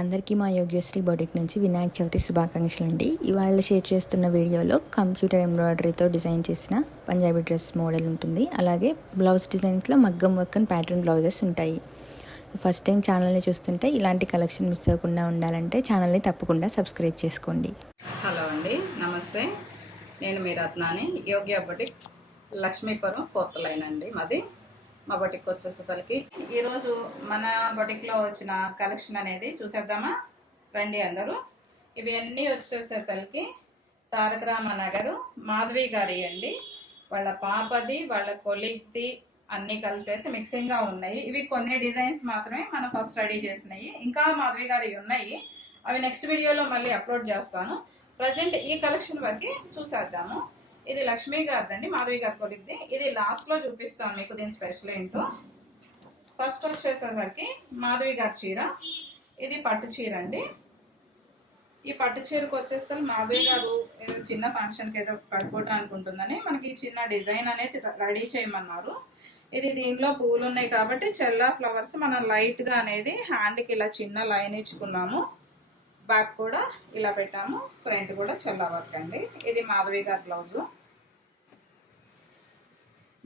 అందరికీ మా యోగ్యశ్రీ బొటిక్ నుంచి వినాయక చవితి శుభాకాంక్షలు అండి. ఇవాళ షేర్ చేస్తున్న వీడియోలో కంప్యూటర్ ఎంబ్రాయిడరీతో డిజైన్ చేసిన పంజాబీ డ్రెస్ మోడల్ ఉంటుంది. అలాగే బ్లౌజ్ డిజైన్స్లో మగ్గం వర్క్ అండ్ ప్యాటర్న్ బ్లౌజెస్ ఉంటాయి. ఫస్ట్ టైం ఛానల్ని చూస్తుంటే ఇలాంటి కలెక్షన్ మిస్ అవ్వకుండా ఉండాలంటే ఛానల్ని తప్పకుండా సబ్స్క్రైబ్ చేసుకోండి. హలో అండి, నమస్తే. నేను మీ రత్నాని, యోగ్య బొటిక్, లక్ష్మీపురం 4th లైన్ అండి మాది. మా బొటిక్ వచ్చేసరికి ఈరోజు మన బొటిక్లో వచ్చిన కలెక్షన్ అనేది చూసేద్దామా రండి అందరూ. ఇవి అన్నీ వచ్చేసరికి తారక రామనగర్ మాధవి గారి అండి. వాళ్ళ పాపది, వాళ్ళ కొలీగ్ది అన్నీ కలిపేసి మిక్సింగ్గా ఉన్నాయి. ఇవి కొన్ని డిజైన్స్ మాత్రమే మనం ఫస్ట్ రెడీ చేసినాయి. ఇంకా మాధవి గారి ఉన్నాయి, అవి నెక్స్ట్ వీడియోలో మళ్ళీ అప్లోడ్ చేస్తాను. ప్రజెంట్ ఈ కలెక్షన్ వరకు చూసేద్దాము. ఇది లక్ష్మీ గారిదండి, మాధవి గారి కొలిగ్ది. ఇది లాస్ట్లో చూపిస్తాను మీకు దీని స్పెషల్ ఏంటో. ఫస్ట్ వచ్చేసరికి మాధవి గారి చీర. ఇది పట్టు చీర అండి. ఈ పట్టు చీరకు వచ్చేసరికి మాధవి గారు ఏదో చిన్న ఫంక్షన్కి ఏదో కట్టుకోవటం అనుకుంటుందని మనకి చిన్న డిజైన్ అనేది రెడీ చేయమన్నారు. ఇది దీనిలో పూలు ఉన్నాయి కాబట్టి చెల్లా ఫ్లవర్స్ మనం లైట్గా అనేది హ్యాండ్కి ఇలా చిన్న లైన్ ఇచ్చుకున్నాము. బ్యాక్ కూడా ఇలా పెట్టాము, ఫ్రంట్ కూడా చెల్లా వర్క్ అండి. ఇది మాధవి గారి బ్లౌజు.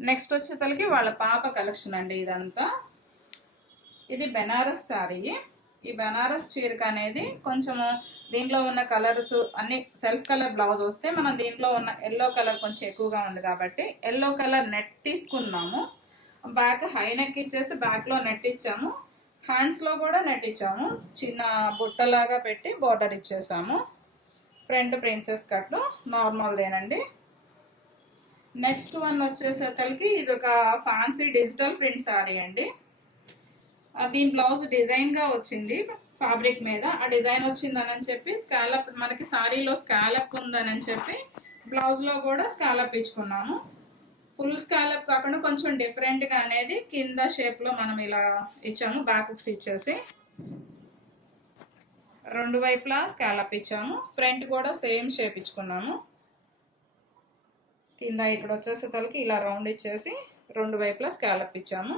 నెక్స్ట్ వచ్చేసరికి వాళ్ళ పాప కలెక్షన్ అండి ఇదంతా. ఇది బెనారస్ శారీ. ఈ బెనారస్ చీరక అనేది కొంచెము దీంట్లో ఉన్న కలర్స్ అన్ని సెల్ఫ్ కలర్ బ్లౌజ్ వస్తే మనం దీంట్లో ఉన్న ఎల్లో కలర్ కొంచెం ఎక్కువగా ఉంది కాబట్టి ఎల్లో కలర్ నెట్ తీసుకున్నాము. బ్యాక్ హై నెక్ ఇచ్చేసి బ్యాక్లో నెట్ ఇచ్చాము, హ్యాండ్స్లో కూడా నెట్ ఇచ్చాము, చిన్న బుట్టలాగా పెట్టి బార్డర్ ఇచ్చేసాము. ఫ్రంట్ ప్రిన్సెస్ కట్లు నార్మల్దేనండి. నెక్స్ట్ వన్ వచ్చేసరికి ఇది ఒక ఫ్యాన్సీ డిజిటల్ ప్రింట్ శారీ అండి. దీని బ్లౌజ్ డిజైన్గా వచ్చింది ఫ్యాబ్రిక్ మీద. ఆ డిజైన్ వచ్చిందని చెప్పి స్కాలప్, మనకి శారీలో స్కాలప్ ఉందని చెప్పి బ్లౌజ్లో కూడా స్కాలప్ ఇచ్చుకున్నాము. ఫుల్ స్కాలప్ కాకుండా కొంచెం డిఫరెంట్గా అనేది కింద షేప్లో మనం ఇలా ఇచ్చాము. బ్యాక్ హుక్స్ ఇచ్చేసి రెండు వైపులా స్కాలప్ ఇచ్చాము. ఫ్రంట్ కూడా సేమ్ షేప్ ఇచ్చుకున్నాము. కింద ఇక్కడ వచ్చేసరికి ఇలా రౌండ్ ఇచ్చేసి రెండు వైపులా స్కాలప్ ఇచ్చాము.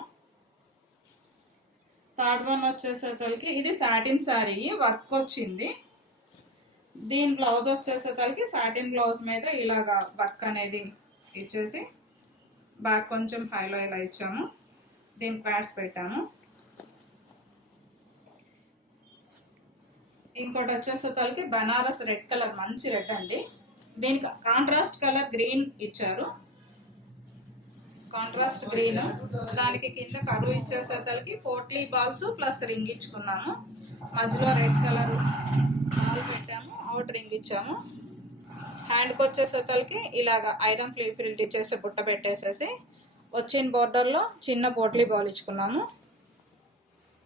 థర్డ్ వన్ వచ్చేసరికి ఇది సాటిన్ శారీ, వర్క్ వచ్చింది. దీని బ్లౌజ్ వచ్చేసరికి సాటిన్ బ్లౌజ్ మీద ఇలాగా వర్క్ అనేది ఇచ్చేసి బ్యాక్ కొంచెం హైలో ఇలా ఇచ్చాము. దీని ప్యాడ్స్ పెట్టాము. ఇంకోటి వచ్చేసరికి బనారస్ రెడ్ కలర్, మంచి రెడ్ అండి. దీనికి కాంట్రాస్ట్ కలర్ గ్రీన్ ఇచ్చారు, కాంట్రాస్ట్ గ్రీన్. దానికి కింద కరువు ఇచ్చేసరికి పోట్లీ బాల్స్ ప్లస్ రింగ్ ఇచ్చుకున్నాము. మధ్యలో రెడ్ కలర్ బాల్ పెట్టాము, అవుట్ రింగ్ ఇచ్చాము. హ్యాండ్కి వచ్చేసరికి ఇలాగ ఐరన్ ఫ్రిల్ట్ ఇచ్చేసి బుట్ట పెట్టేసేసి వచ్చిన బోర్డర్లో చిన్న పోట్లీ బాల్ ఇచ్చుకున్నాము.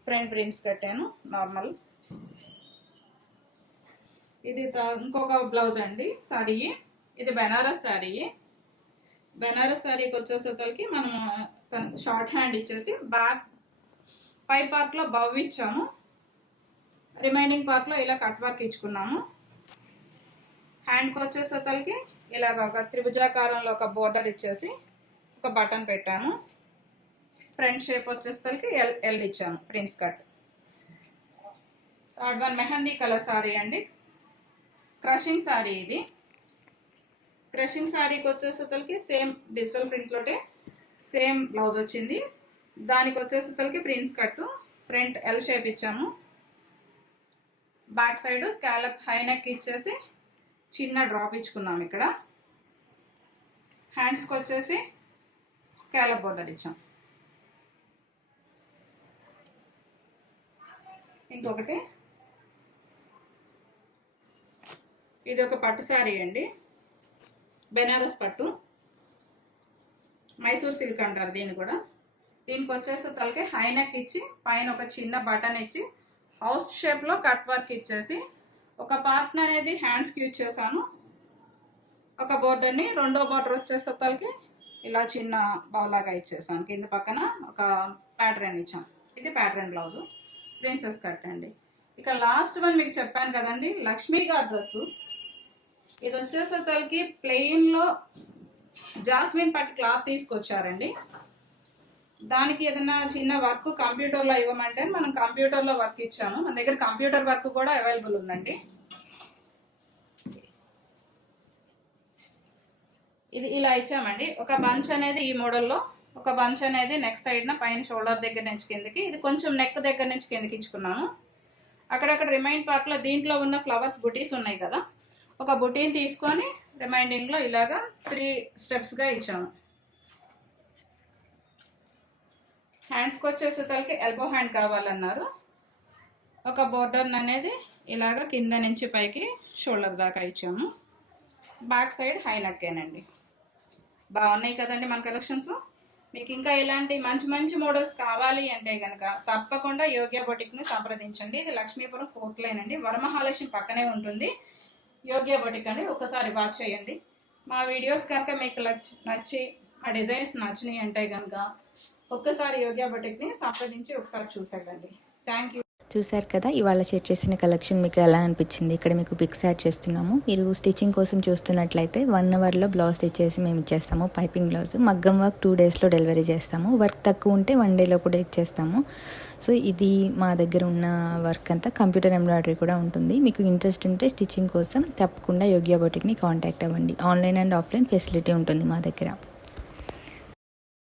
ఫ్రంట్ ప్రింట్స్ కట్టాను నార్మల్. ఇది ఇంకొక బ్లౌజ్ అండి శారీ. ఇది బెనారస్ శారీ. బెనారస్ శారీకి వచ్చేసరికి మనము షార్ట్ హ్యాండ్ ఇచ్చేసి బ్యాక్ పై పార్ట్లో బవ్ ఇచ్చాము, రిమైనింగ్ పార్ట్లో ఇలా కట్ వర్క్ ఇచ్చుకున్నాము. హ్యాండ్కి వచ్చేసరికి ఇలాగ ఒక త్రిభుజాకారంలో ఒక బోర్డర్ ఇచ్చేసి ఒక బటన్ పెట్టాము. ఫ్రంట్ షేప్ వచ్చేసరికి ఎల్ ఇచ్చాము, prince cut. Third one mehndi colour sari అండి, క్రషింగ్ శారీ. ఇది క్రషింగ్ శారీకి వచ్చేసరికి సేమ్ డిజిటల్ ప్రింట్లోనే సేమ్ బ్లౌజ్ వచ్చింది. దానికి వచ్చేసరికి prince cut, front L shape ఇచ్చాము. Back side scallop high neck ఇచ్చేసి చిన్న డ్రాప్ ఇచ్చుకున్నాము. ఇక్కడ హ్యాండ్స్కి వచ్చేసి స్కాలప్ బోర్డర్ ఇచ్చాం. ఇంకొకటి ఇది ఒక పట్టు శారీ అండి, బెనారస్ పట్టు, మైసూర్ సిల్క్ అంటారు దీన్ని కూడా. దీనికి వచ్చేసరికి హై నెక్ ఇచ్చి పైన ఒక చిన్న బటన్ ఇచ్చి హౌస్ షేప్లో కట్ వర్క్ ఇచ్చేసి ఒక పార్ట్ అనేది హ్యాండ్స్కి యూజ్ చేశాను. ఒక బోర్డర్ని రెండో బోర్డర్ వచ్చేసరికి ఇలా చిన్న బౌలాగా ఇచ్చేసాను. కింద పక్కన ఒక ప్యాటర్న్ ఇచ్చాం. ఇది ప్యాటర్న్ బ్లౌజు, ప్రిన్సెస్ కట్ అండి. ఇక లాస్ట్ వన్ మీకు చెప్పాను కదండి, లక్ష్మీ గారి డ్రెస్సు. ఇది వచ్చేసరికి ప్లెయిన్లో జాస్మిన్ పట్టు క్లాత్ తీసుకొచ్చారండి. దానికి ఏదైనా చిన్న వర్క్ కంప్యూటర్లో ఇవ్వమంటే మనం కంప్యూటర్లో వర్క్ ఇచ్చాము. మన దగ్గర కంప్యూటర్ వర్క్ కూడా అవైలబుల్ ఉందండి. ఇది ఇలా ఇచ్చామండి. ఒక బంచ్ అనేది ఈ మోడల్లో, ఒక బంచ్ అనేది నెక్ సైడ్న పైన షోల్డర్ దగ్గర నుంచి కిందకి, ఇది కొంచెం నెక్ దగ్గర నుంచి కిందకి ఇచ్చుకున్నాము. అక్కడక్కడ రిమైండ్ పార్ట్లో దీంట్లో ఉన్న ఫ్లవర్స్ బుటీస్ ఉన్నాయి కదా, ఒక బుటీని తీసుకొని రిమైండింగ్లో ఇలాగా 3 స్టెప్స్గా ఇచ్చాము. హ్యాండ్స్కి వచ్చేసేసరికి ఎల్బో హ్యాండ్ కావాలన్నారు. ఒక బోర్డర్ అనేది ఇలాగ కింద నుంచి పైకి షోల్డర్ దాకా ఇచ్చాము. బ్యాక్ సైడ్ హై నెక్కేనండి. బాగున్నాయి కదండి మన కలెక్షన్స్. మీకు ఇంకా ఇలాంటి మంచి మంచి మోడల్స్ కావాలి అంటే కనుక తప్పకుండా యోగ్య బొటిక్ని సంప్రదించండి. ఇది లక్ష్మీపురం 4th లైన్ అండి, వరమహాలక్ష్మి పక్కనే ఉంటుంది యోగ్య బొటిక్ అండి. ఒకసారి వాచ్ చేయండి. మా వీడియోస్ కనుక మీకు నచ్చి ఆ డిజైన్స్ నచ్చినాయి అంటే కనుక ఒక్కసారి యోగ్య బొటిక్ని సంప్రదించి ఒకసారి చూసేయండి. Thank you. చూశారు కదా ఇవాళ షేర్ చేసిన కలెక్షన్ మీకు ఎలా అనిపించింది. ఇక్కడ మీకు పిక్స్ యాడ్ చేస్తున్నాము. మీరు స్టిచ్చింగ్ కోసం చూస్తున్నట్లయితే 1 అవర్లో బ్లౌజ్ స్టిచ్ చేసి మేము ఇచ్చేస్తాము. పైపింగ్ బ్లౌజ్ మగ్గం వర్క్ 2 డేస్లో డెలివరీ చేస్తాము. వర్క్ తక్కువ ఉంటే 1 డేలో కూడా ఇచ్చేస్తాము. సో ఇది మా దగ్గర ఉన్న వర్క్ అంతా. కంప్యూటర్ ఎంబ్రాయిడరీ కూడా ఉంటుంది. మీకు ఇంట్రెస్ట్ ఉంటే స్టిచ్చింగ్ కోసం తప్పకుండా యోగ్య బొటిక్ని కాంటాక్ట్ అవ్వండి. ఆన్లైన్ అండ్ ఆఫ్లైన్ ఫెసిలిటీ ఉంటుంది మా దగ్గర.